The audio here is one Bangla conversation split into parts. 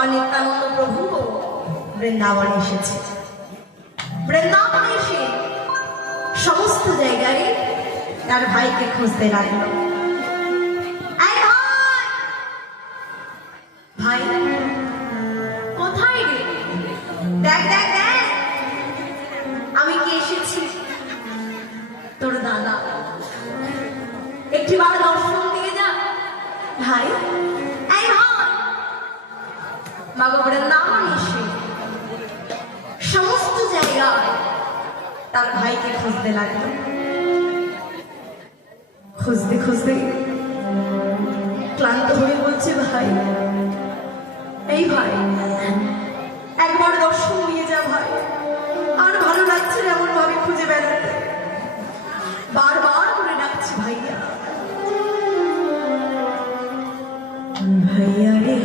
আমার নিত্যানন্দ প্রভু বৃন্দাবনে এসেছে। বৃন্দাবনে এসে সমস্ত জায়গায় তার ভাইকে খুঁজতে লাগলো। ভাই কোথায় রে? দেখ দেখ দেখ, আমি কি এসেছি, তোর দাদা, একটিবার দর্শন দিয়ে যা। ভাই এই ভাই, বাবা বৃন্দাবন এসে সমস্ত জায়গায় তার ভাইকে খুঁজতে লাগলো। খুঁজতে খুঁজতে ক্লান্ত হয়ে বলছে, ভাই এই ভাই, একবার দর্শন নিয়ে যা ভাই, আর ভালো লাগছে না এমন ভাবে খুঁজে বেড়াতে, বারবার করে ডাকছি ভাইয়া ভাইয়া রে।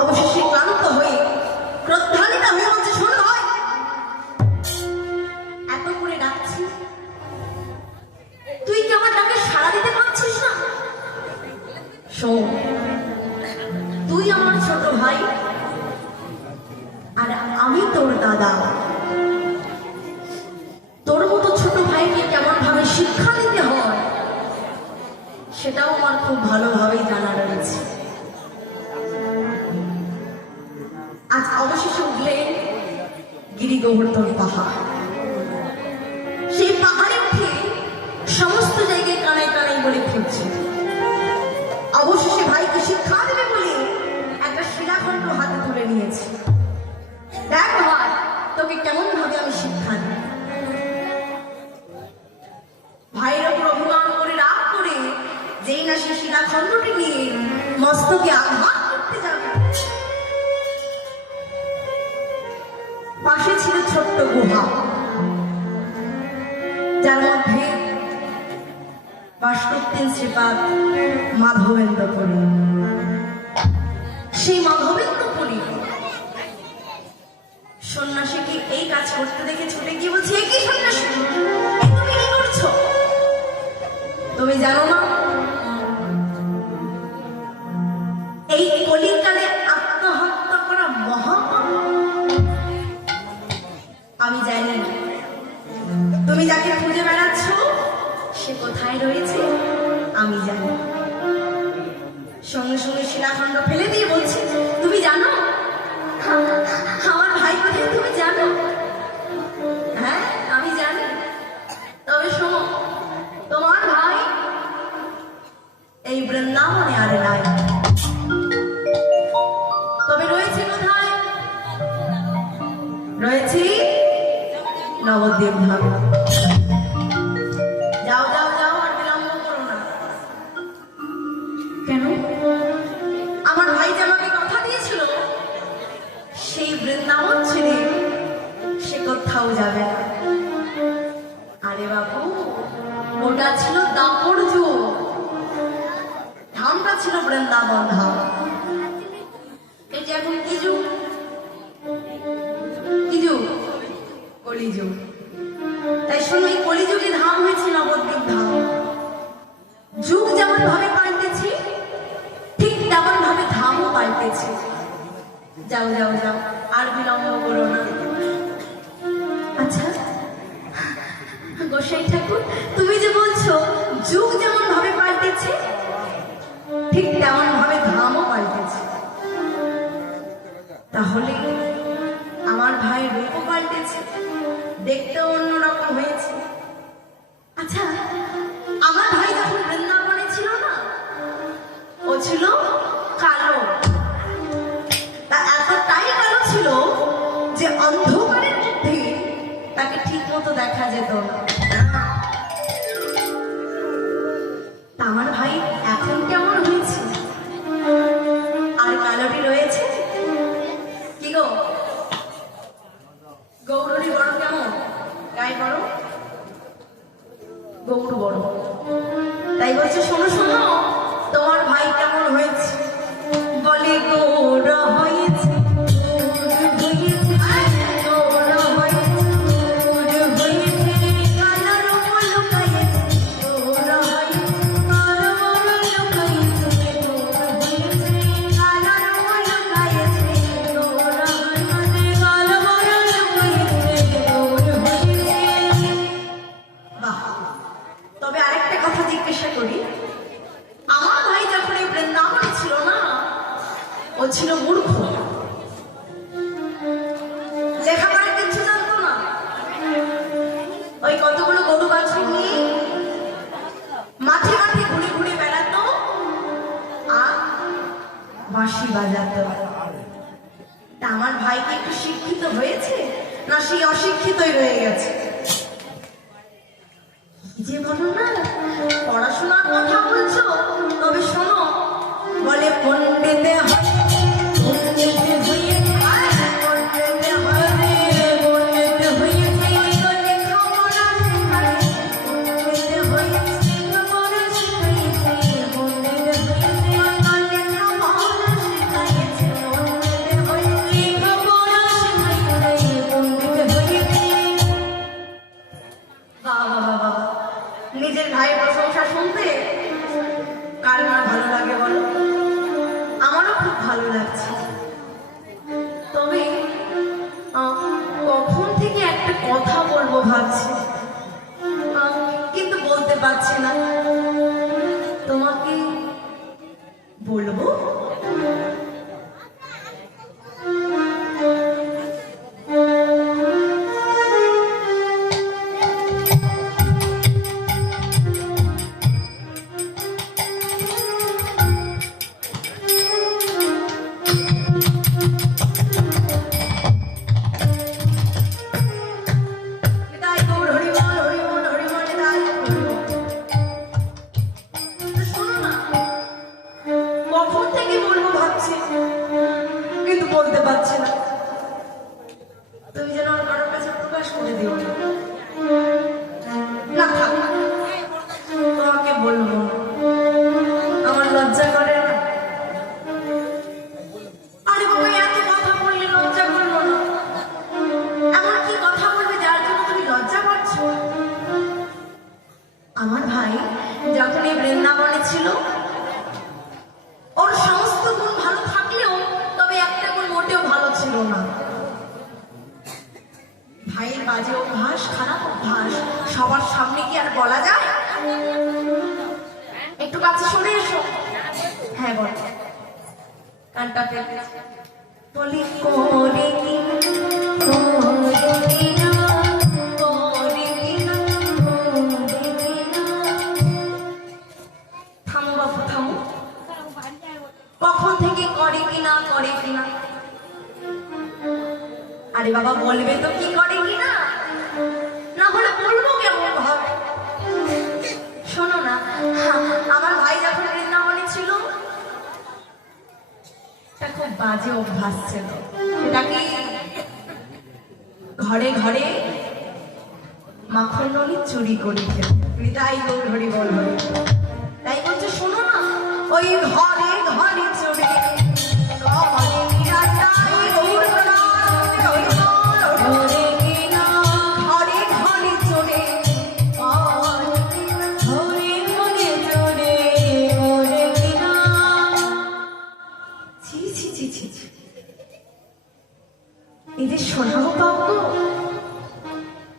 অবশেষে ক্লান্ত হয়ে ক্রোধান্বিত হয়ে বলছে, শোন ভাই, এত করে ডাকছি, তুই কি আমার ডাকে সাড়া দিতে পারছিস না? শোন, তুই আমার ছোট ভাই আর আমি তোর দাদা। তোর মতো ছোট ভাইকে কেমন ভাবে শিক্ষা দিতে হয় সেটাও আমার খুব ভালোভাবেই জানা রয়েছে। আজ অবশেষে উঠলেন গিরি গোবর্ধন পাহাড়। সেই পাহাড়ে উঠে সমস্ত জায়গায় কানায় কানায় বলে ফিরছে। অবশেষে ভাইকে শিক্ষা দেবে বলে একটা শিলাখণ্ড হাতে তুলে নিয়েছে। দেখ ভাই, তোকে কেমন ভাবে আমি শিক্ষা দিই। ভাইয়ের ওপর অভিমান করে রাগ করে যেই না সে শিলাখণ্ডটি নিয়ে মস্তকে আঘাত করতে যাবে, পাশে ছিল ছোট্ট গুহা, যার মধ্যে বাস করতেন শ্রীপাদ মাধবেন্দ্রপুরী। সেই মাধবেন্দ্রপুরী সন্ন্যাসীকে এই কাজ করতে দেখে ছুটে গিয়ে বলছে, এ কি সন্ন্যাসী, তুমি কি করছো? তুমি জানো না এই কলিকালে আত্মহত্যা করা মহাপাপ? আমি জানি তুমি যাকে খুঁজে বেড়াচ্ছ সে কোথায় রয়েছে, আমি জানি। সঙ্গে সঙ্গে শিলাখণ্ড ফেলে দিয়ে বলছে, তুমি জানো আমার ভাই কোথায়, তুমি জানো? হ্যাঁ, আমি জানি। তবে শোনো, তোমার ভাই এই বৃন্দাবনে আর নাই। তবে রয়েছে কোথায়? রয়েছে নবদ্বীপ ধামে। যাও যাও যাও, আর বিলম্ব করো না। কেন? আমার ভাই যে আমাকে কথা দিয়েছিল সেই বৃন্দাবন ছেড়ে সে কোথাও যাবে না। আরে বাবু, ওটা ছিল দাপর যুগ, ধামটা ছিল বৃন্দাবন ধাম। এটা এখন কি যুগ? কি যুগ? কলিযুগ। তাই শোনো, এই কলিযুগে ধাম হয়েছে নবদ্বীপ ধাম। যুগ যেমন ভাবে পাল্টেছে ঠিক তেমন ভাবে ধামও পাল্টেছে। যাও যাও যাও, আর বিলম্ব করো না। আচ্ছা গোসাই ঠাকুর, তুমি যে বলছো যুগ যেমন ভাবে পাল্টেছে ঠিক তেমন ভাবে ধামও পাল্টেছে, তাহলে আমার ভাইয়ের রূপও পাল্টেছে, দেখতেও অন্যরকম হয়েছে। আচ্ছা, আমার ভাই যখন বৃন্দাবনে ছিল না, ও ছিল কালো। তা এতটাই কালো ছিল যে অন্ধকারের মধ্যে তাকে ঠিক মতো দেখা যেত না। তা আমার ভাই এখন কেমন হয়েছে? আর কালোটি রয়েছে? কি গো, গায়ে বড় গৌর বড়, তাই বলছে শোনো শোনো তোমার ভাই কেমন হয়েছে। বলে গৌর হয়েছে ছিল মূর্খ, লেখাপড়া কিছু জানতো না। ওই কতগুলো গরু বাছুর নিয়ে মাঠে মাঠে ঘুরে ঘুরে বেড়াতো আর বাঁশি বাজাতো। তা আমার ভাই কি একটু শিক্ষিত হয়েছে না সেই অশিক্ষিতই রয়ে গেছে? যে বলো না পড়াশোনার কথা বলছো, তবে শোনো বলে পণ্ডিতে নিজের ভাইয়ের প্রশংসা শুনতে কার না ভালো লাগে বলো? আমারও খুব ভালো লাগছে। তবে কখন থেকে একটা কথা বলবো ভাবছি, কিন্তু বলতে পারছি না। তোমাকে বলবো বলতে পারছি না। তুমি যেন কারোর কাছে প্রকাশ করে দিও না। থাক, তোমাকে বলবো, আমার লজ্জা করে না। আরে বাবা এত কথা বললে লজ্জা করবো না? এমন কি কথা বলবে যার জন্য তুমি লজ্জা পাচ্ছো? আমার ভাই যখন এই বৃন্দাবনে ছিল ওর সমস্ত গুণ ভালো থাকলেও তবে একটা গুণ মোটেও ভালো ছিল না। ভাইয়ের বাজে অভ্যাস, খারাপ অভ্যাস সবার সামনে কি আর বলা যায়? একটু কাছে সরে এসো। হ্যাঁ বল, কানটা পেতে বলি করে কি থামো বাবু থামো। কখন থেকে করে কিনা করে কিনা? আরে বাবা বলবে তো কি করে কিনা, না হলে বলবো কেমন ভাবে? শোনো না, আমার ভাই যখন বৃন্দাবনে ছিল একটা খুব বাজে অভ্যাস ছিল। সেটা কি? ঘরে ঘরে মাখন নলি চুরি করে খেত। তাই গৌর হরি বল হরি। তাই বলছে শোনো না, ওই ঘরে ঘরে চড়ে এদের শোনাও পাবো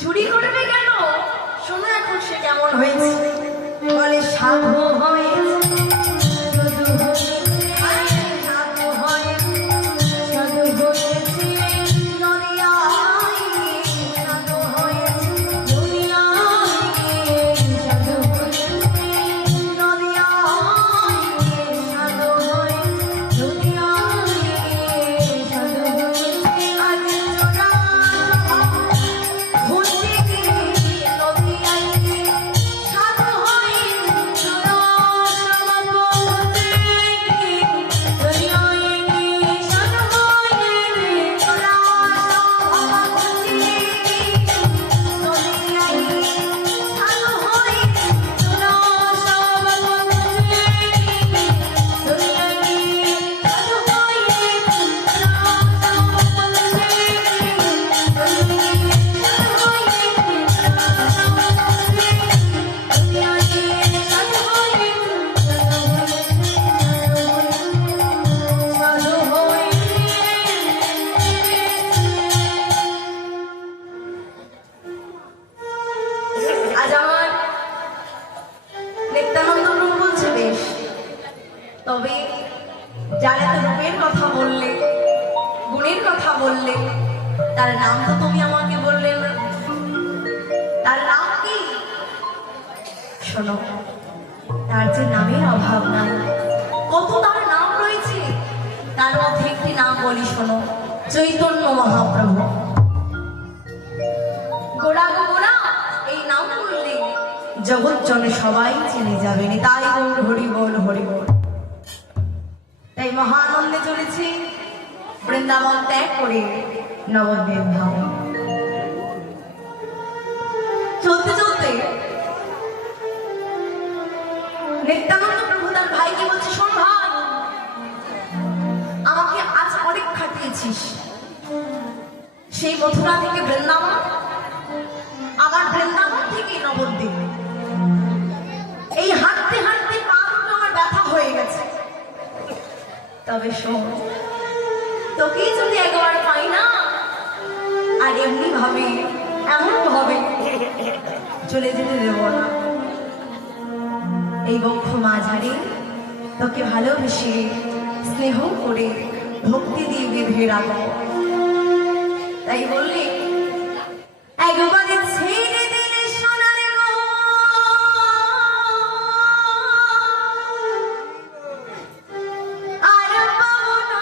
চুরি করবে কেন? শোনো এখন সে কেমন হয়েছে। বলে সাধু হয়েছে তার নাম তো তুমি আমাকে বললে না, তার নাম কি? শোনো, তার যে নামের অভাব নাই, কত তার নাম রয়েছে, তার মধ্যে একটি নাম বলি শোনো, চৈতন্য মহাপ্রভু। গোড়া গো গোড়া এই নাম বললে জগৎ জনে সবাই চিনে যাবেন, তাই বল হরি বল হরি বল। তাই মহানন্দে চলেছি বৃন্দাবন ত্যাগ করে নবদ্বীপ ধাম। চলতে চলতে নিত্যানন্দ প্রভু তার ভাইকে বলছে, শোন ভাই, আমাকে আজ অনেক খাটিয়েছিস, সেই মথুরা থেকে বৃন্দাবন, আবার বৃন্দাবন থেকে নবদ্বীপ, এই হাঁটতে হাঁটতে পা দুটো আমার ব্যথা হয়ে গেছে। তবে শোন, তোকেই যদি একবার পাই না, আর এমনি ভাবে এমন ভাবে চলে যেতে দেব না। এই বক্ষ মাঝারে তোকে ভালোবেসে স্নেহ করে ভক্তি দিয়ে বেঁধে রাখবো। তাই বললি একবারে ছেড়ে দিলে সোনার গো, আর পাবো না।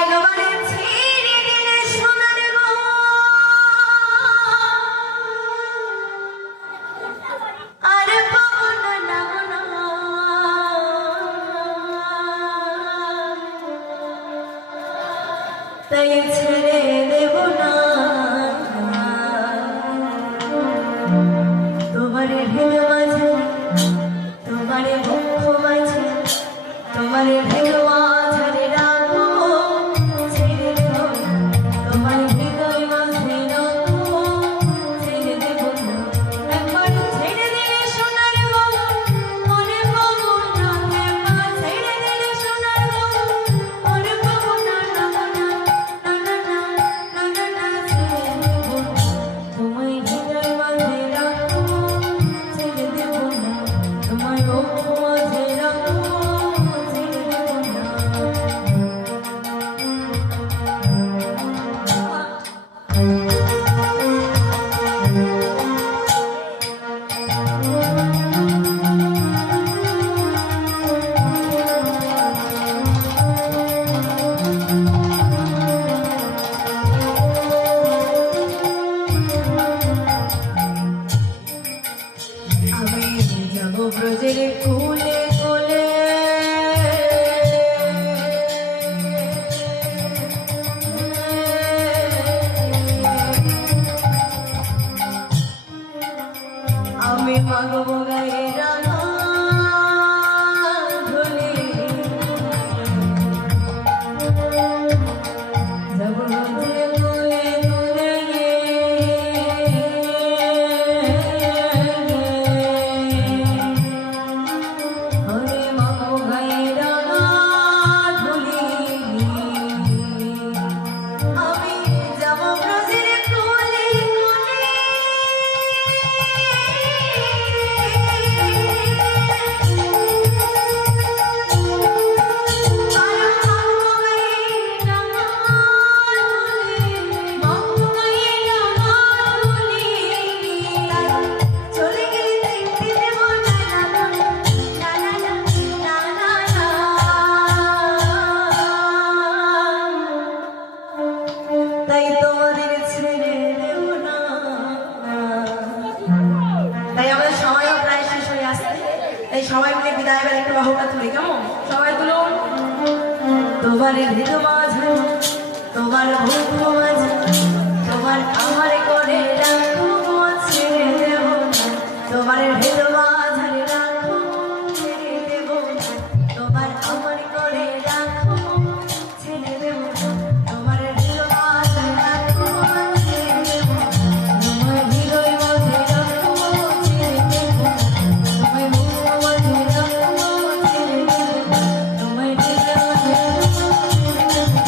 একবারে ছেড়ে দিলে সোনার গো, আর পাবো না, না না। তাই ছেড়ে দেব না তোমার হৃদয় মাঝে, তোমার বক্ষ মাঝে, তোমার হৃদয় মাঝে রাখো, ছেড়ে দেব তোমার হৃদয় মাঝে রাখো, ছেড়ে দেব না। একবার ছেড়ে দিলে সোনার গো, মনে পাবো না, একবার ছেড়ে দিলে সোনার গো, মনে পাবো না, না না না না না না না, ছেড়ে দেব তোমায় হৃদয় মাঝে রাখো, ছেড়ে দেব না তোমায় বক্ষ মাঝে রাখো, ছেড়ে দেব না। আমি যাব ব্রজের কোলে কোলে, আমি মাগব গায়ে রাঙা ধরে, যাব ব্রজের কোলে কোলে হরে মাগো গায়ে রাঙা ধরে, আমি যাব ব্রজের কোলে কোলে, চলে গেলে দেখতে দেব না, না না না না না না। তাই তোমাদের ছেড়ে দেব না। তাই আমাদের সময়ও প্রায় শেষ হয়ে আসছে, তাই সবাই মিলে বিদায় বেলা একটু বাহুটা তুলে, কেমন সবাই তুলুন। তোমার হৃদয় মাঝে, তোমার বক্ষ মাঝে, তোমার আমার করে রাখো, ছেড়ে দেব না তোমার হৃদয় মাঝে রাখো, ছেড়ে দেব না তোমার আমার করে রাখো, ছেড়ে দেব না তোমার হৃদয় মাঝে রাখো, ছেড়ে দেব না তোমার হৃদয় মাঝে রাখো, ছেড়ে দেব না তোমার বক্ষ মাঝে রাখো, ছেড়ে দেব না তোমার হৃদয় মাঝে রাখো, ছেড়ে দেব না।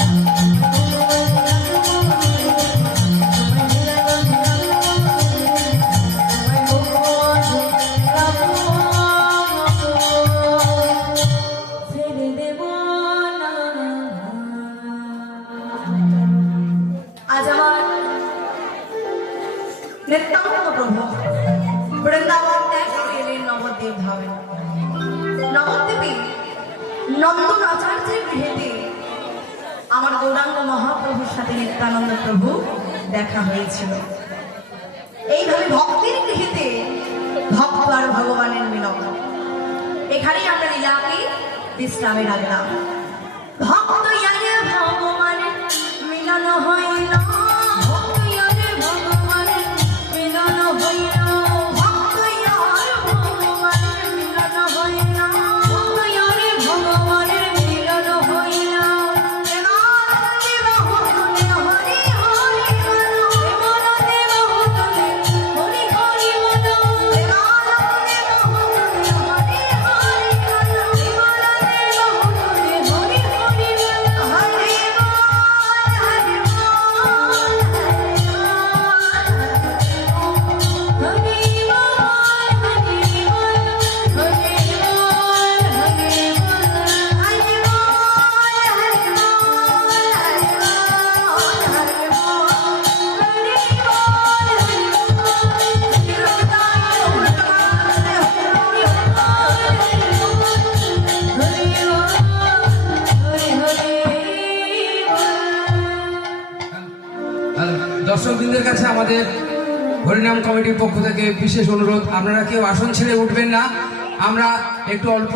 ছেড়ে দেব নন্দন আচার্যের গৃহেতে আমার গৌরাঙ্গ মহাপ্রভুর সাথে নিত্যানন্দ প্রভু দেখা হয়েছিল। এইভাবে ভক্তির গৃহেতে ভক্ত আর ভগবানের মিলন। এখানেই আমরা লীলাকে বিশ্রামে রাখলাম। ভক্ত ইয়ারে ভগবানের মিলন হইল, ভক্ত ইয়ারে ভগবানের মিলন হইল, ভক্ত ইয়ার ভগবানের মিলন হইল, ভক্ত ইয়ারে ভগবানের মিলন হইল। প্রেমানন্দে বহুতলে হরি হরি বলো, প্রেমানন্দে বহুতলে হরি হরি বলো, প্রেমানন্দে বহুতলে হরি হরি বলো, প্রেমানন্দে বহুতলে হরি হরি বলো। হরি দর্শকবৃন্দের কাছে আমাদের হরিনাম কমিটির পক্ষ থেকে বিশেষ অনুরোধ, আপনারা কেউ আসন ছেড়ে উঠবেন না। আমরা একটু অল্প